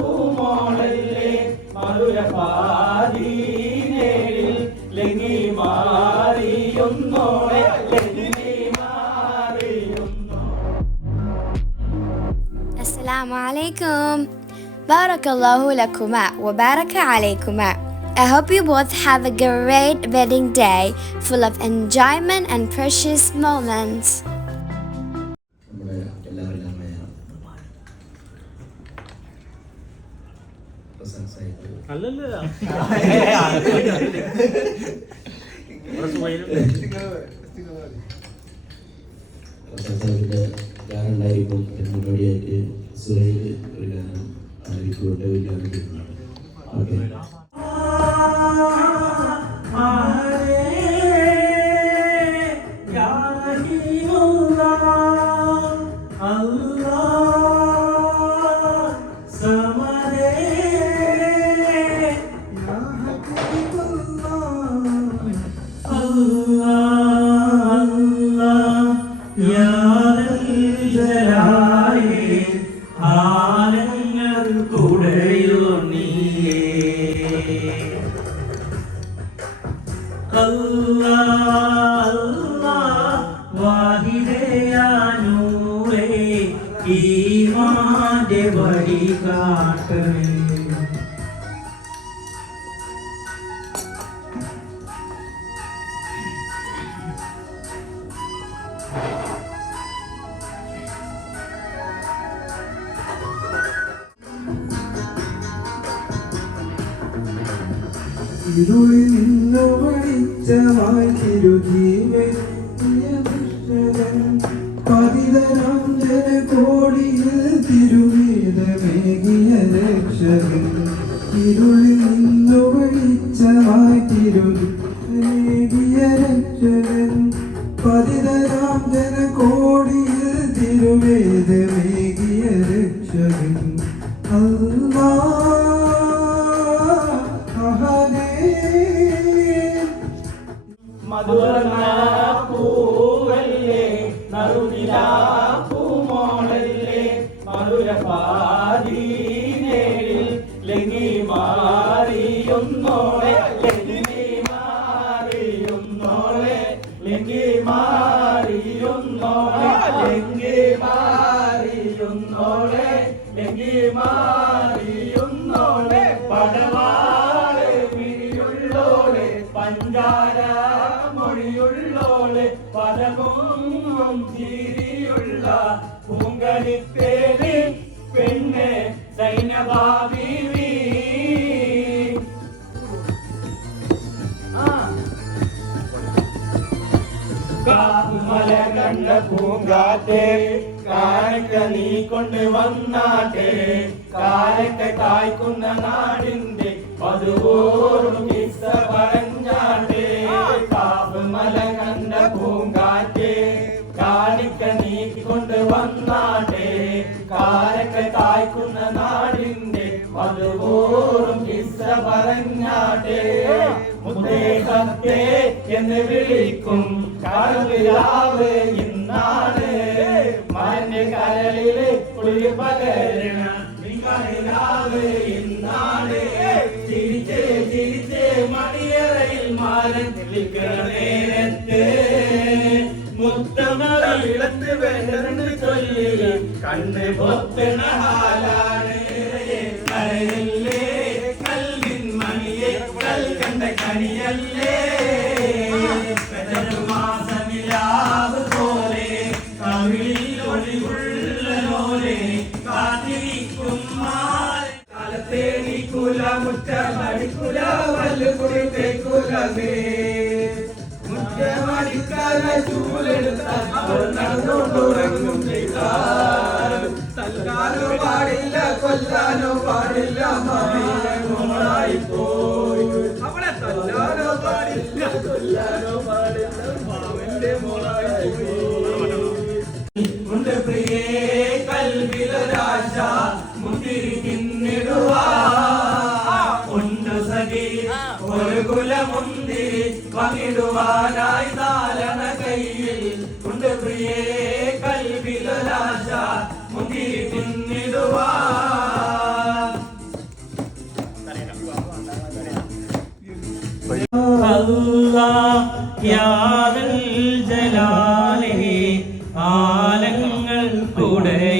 നറുനിലാപ്പൂമോളല്ലേ മധുരപാതീനേരിൽ ലങ്ങി മാറിയൊന്നോളെ ലങ്ങി മാറിയൊന്നോ. السلام عليكم. بارك الله لكما وبارك عليكما. I hope you both have a great wedding day full of enjoyment and precious moments. ഞാനുണ്ടായിരിക്കും മുന്നോടിയായിട്ട് സുഹൈൽ ഒരു ഗാനം ആയിരിക്കും ഒരു ഗാനം ചെയ്യുന്നതാണ്. ഓക്കെ. ഈമാന്റെ വഴി കാട്ടണേ. ഇരുളിൽ നിന്നു വെളിച്ചമായി തിരുജീവൻ പതിതരാം ജനകോടിയിൽ തിരുവേദമേകിയ രക്ഷകൻ. ഇരുളിൽ നിന്നു വെളിച്ചമായി തിരുവേദിയ രക്ഷകൻ പതിതരാം ജനകോടിയിൽ തിരുവേദമേകിയ രക്ഷകൻ. മധുരനാപ്പൂവല്ലേ നറുനിലാപ്പൂമോളല്ലേ മധുരപാതീനേരിൽ ലങ്ങി മാറിയൊന്നോളെ ലങ്ങി മാറിയൊന്നോളെ ലങ്ങി മാറിയൊന്നോളെ ലങ്ങി മാറിയൊന്നോളെ ലങ്ങി മാറിയൊന്നോളെ പടവാളെ വിരിയുള്ളോളെ പഞ്ചാര മൊഴിയുള്ളോളെ പരകും ചിരിയുള്ള പൂങ്കളിത്തേരി പെണ്ണ് സൈനബാബീവി. കാമല കണ്ട പൂങ്കാറ്റേ കാരക്ക നീ കൊണ്ട് വന്നാട്ടെ കാരക്ക കായ്ക്കുന്ന നാടിന്റെ മധുവോറും കിസ്സ പറഞ്ഞാട്ടെ. കാമല കണ്ട പൂങ്കാറ്റേ കാരക്ക നീ കൊണ്ട് വന്നാട്ടെ കാരക്ക കായ്ക്കുന്ന നാടിന്റെ മധുവോറും കിസ്സ പറഞ്ഞാട്ടെ. മുത്തേ സത്തേ എന്ന് വിളിക്കും കടലിലാവ് ഇന്നാണ് മഞ്ഞ കരളിലെ കുളിർ പകരണ നിങ്ങളിലാവ് ഇന്നാണ്. ചിരിച്ചേ ചിരിച്ചേ മണിയറയിൽ മാരൻ വിളിക്കണ നേരത്ത് മുത്തമറിയിടത്ത് വേണ്ടെന്ന് ചൊല്ലി കണ്ണ് പൊത്തണ ഹാലാണ്. കരയല്ലേ കൽവിൻ മണിയെ കൽക്കണ്ട കണിയല്ലേ മാസമിലാവ് പോലെ കവിളിൽ ഒളിവുള്ള ലോലെ കാത്തിരിക്കും കാലത്തെ നീക്കുല മുറ്റ മടിക്കുല വല്ലു കുറിത്തേക്കുലേ മുറ്റമടിക്കാല ചൂലെടുത്താൽ നടന്നുകൊണ്ടുറങ്ങും ചെയ്താൽ തൽക്കാലോ പാടില്ല കൊല്ലാനോ പാടില്ല മോളായി പോയി അവളെ തല്ലാനോ പാടില്ല കൊല്ലാനോ പാടില്ല മാവന്റെ മോളായി പോയി. പ്രിയേ കൽവിലൊരാശ മുന്തിരി തിന്നിടുവാ ഉണ്ട് സഖി ഒരു കുലമുന്തിരി പങ്കിടുവാനായി നാലണ കയ്യിൽ ഉണ്ട് പ്രിയേ കൽവിലൊരാശ മുന്തിരി തിന്നിടുവാ കാലങ്ങൾ തുടയ